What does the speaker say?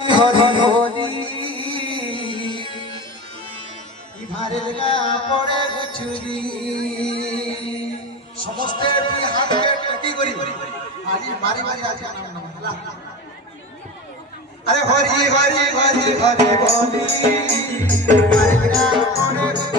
হরি হরি ইভারে গা পড়ে গুছুরি সমস্ত তুই হাতকে টেকি করি আজ মারি মারি আজ নাম নাম হলা আরে হরি হরি হরি হরি বলি ইভারে গা পড়ে